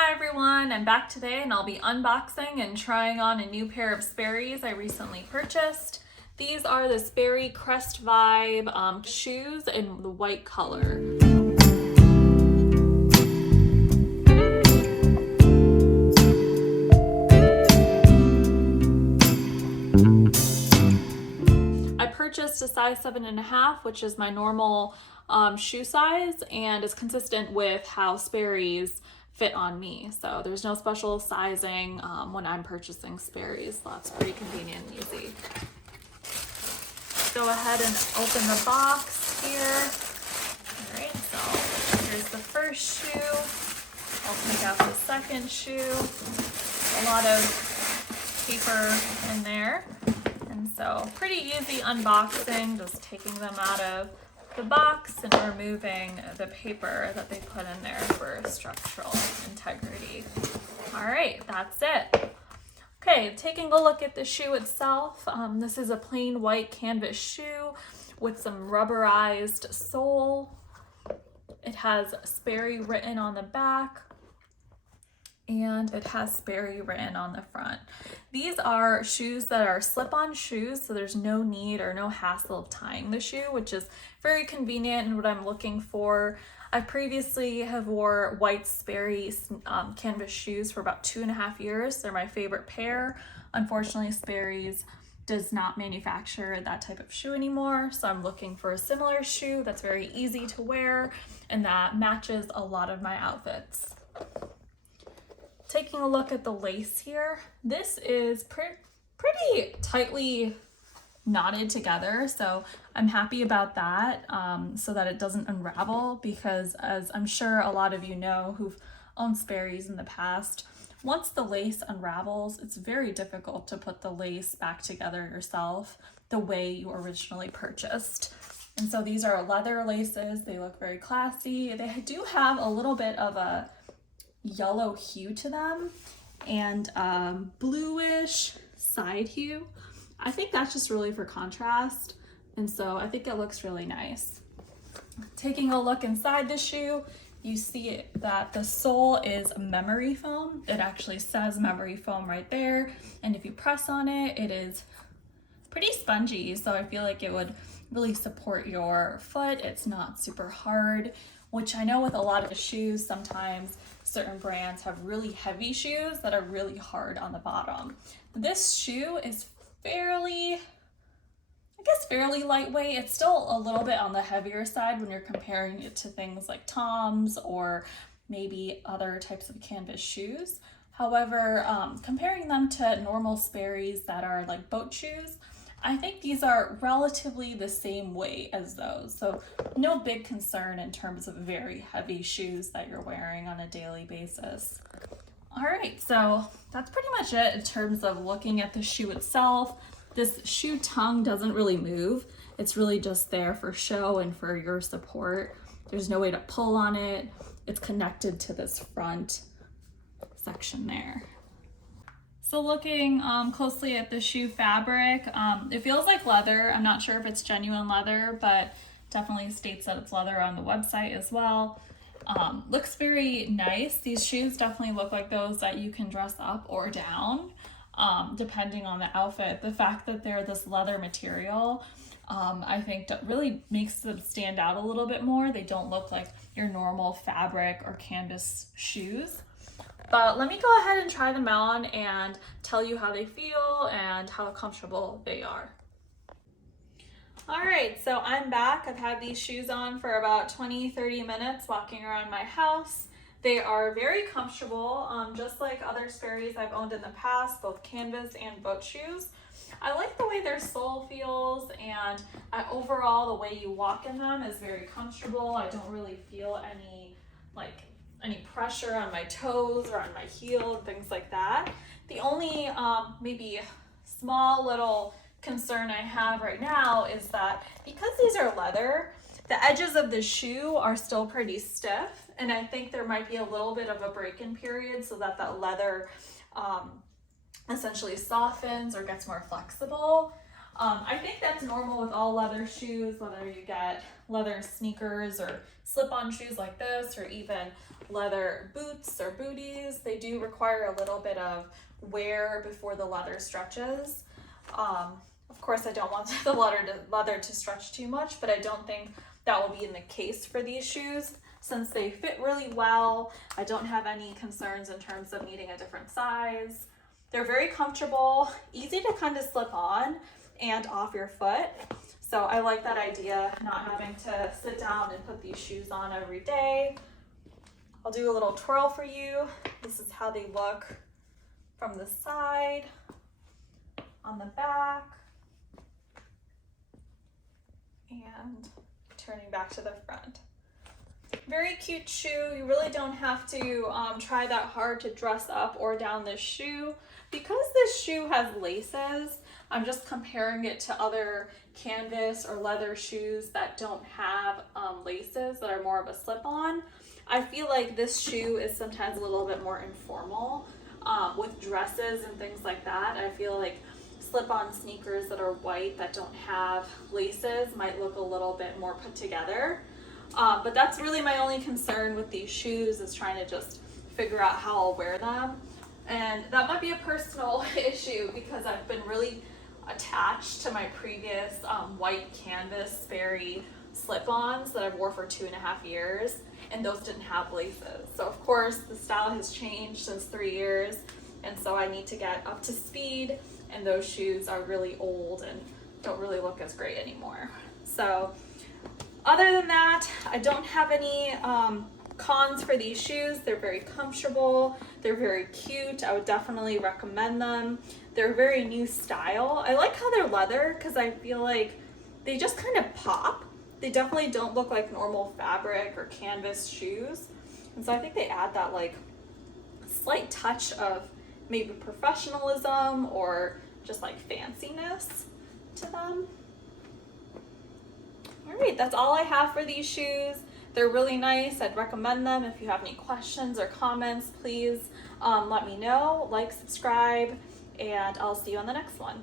Hi everyone, I'm back today and I'll be unboxing and trying on a new pair of Sperry's I recently purchased. These are the Sperry Crest Vibe shoes in the white color. I purchased a size 7.5, which is my normal shoe size, and is consistent with how Sperry's fit on me. So there's no special sizing when I'm purchasing Sperry's. So that's pretty convenient and easy. Go ahead and open the box here. All right, so here's the first shoe. I'll take out the second shoe. A lot of paper in there. And so pretty easy unboxing, just taking them out of the box and removing the paper that they put in there for structural integrity. All right, that's it. Okay, taking a look at the shoe itself. This is a plain white canvas shoe with some rubberized sole. It has Sperry written on the back, and it has Sperry written on the front. These are shoes that are slip-on shoes, so there's no need or no hassle of tying the shoe, which is very convenient and what I'm looking for. I previously have wore white Sperry canvas shoes for about 2.5 years. They're my favorite pair. Unfortunately, Sperry's does not manufacture that type of shoe anymore, so I'm looking for a similar shoe that's very easy to wear and that matches a lot of my outfits. Taking a look at the lace here, this is pretty tightly knotted together, so I'm happy about that, so that it doesn't unravel, because as I'm sure a lot of you know who've owned Sperry's in the past, once the lace unravels, it's very difficult to put the lace back together yourself the way you originally purchased. And so these are leather laces. They look very classy. They do have a little bit of a yellow hue to them and bluish side hue. I think that's just really for contrast, and so I think it looks really nice. Taking a look inside the shoe, you see that the sole is memory foam. It actually says memory foam right there, and if you press on it, it is pretty spongy, so I feel like it would really support your foot. It's not super hard, which I know with a lot of the shoes, sometimes certain brands have really heavy shoes that are really hard on the bottom. This shoe is fairly lightweight. It's still a little bit on the heavier side when you're comparing it to things like Tom's or maybe other types of canvas shoes. However, comparing them to normal Sperry's that are like boat shoes, I think these are relatively the same weight as those. So no big concern in terms of very heavy shoes that you're wearing on a daily basis. All right, so that's pretty much it in terms of looking at the shoe itself. This shoe tongue doesn't really move. It's really just there for show and for your support. There's no way to pull on it. It's connected to this front section there. So looking closely at the shoe fabric, it feels like leather. I'm not sure if it's genuine leather, but definitely states that it's leather on the website as well. Looks very nice. These shoes definitely look like those that you can dress up or down, depending on the outfit. The fact that they're this leather material, I think that really makes them stand out a little bit more. They don't look like your normal fabric or canvas shoes. But let me go ahead and try them on and tell you how they feel and how comfortable they are. All right, so I'm back. I've had these shoes on for about 20-30 minutes walking around my house. They are very comfortable, just like other Sperry's I've owned in the past, both canvas and boat shoes. I like the way their sole feels, and overall the way you walk in them is very comfortable. I don't really feel any pressure on my toes or on my heel and things like that. The only maybe small little concern I have right now is that because these are leather, the edges of the shoe are still pretty stiff, and I think there might be a little bit of a break-in period so that that leather essentially softens or gets more flexible. I think that's normal with all leather shoes, whether you get leather sneakers or slip-on shoes like this, or even leather boots or booties, they do require a little bit of wear before the leather stretches. Of course, I don't want the leather to stretch too much, but I don't think that will be in the case for these shoes. Since they fit really well, I don't have any concerns in terms of needing a different size. They're very comfortable, easy to kind of slip on and off your foot. So I like that idea, not having to sit down and put these shoes on every day. I'll do a little twirl for you. This is how they look from the side, on the back, and turning back to the front. Very cute shoe. You really don't have to try that hard to dress up or down this shoe. Because this shoe has laces, I'm just comparing it to other canvas or leather shoes that don't have laces, that are more of a slip-on. I feel like this shoe is sometimes a little bit more informal with dresses and things like that. I feel like slip-on sneakers that are white that don't have laces might look a little bit more put together. But that's really my only concern with these shoes, is trying to just figure out how I'll wear them. And that might be a personal issue because I've been really attached to my previous white canvas Sperry slip-ons that I've wore for 2.5 years, and those didn't have laces. So of course the style has changed since 3 years, and so I need to get up to speed, and those shoes are really old and don't really look as great anymore. So other than that, I don't have any cons for these shoes. They're very comfortable, they're very cute. I would definitely recommend them. They're a very new style. I like how they're leather because I feel like they just kind of pop. They definitely don't look like normal fabric or canvas shoes, and so I think they add that like slight touch of maybe professionalism or just like fanciness to them. All right, that's all I have for these shoes. They're really nice. I'd recommend them. If you have any questions or comments, please let me know. Like, subscribe, and I'll see you on the next one.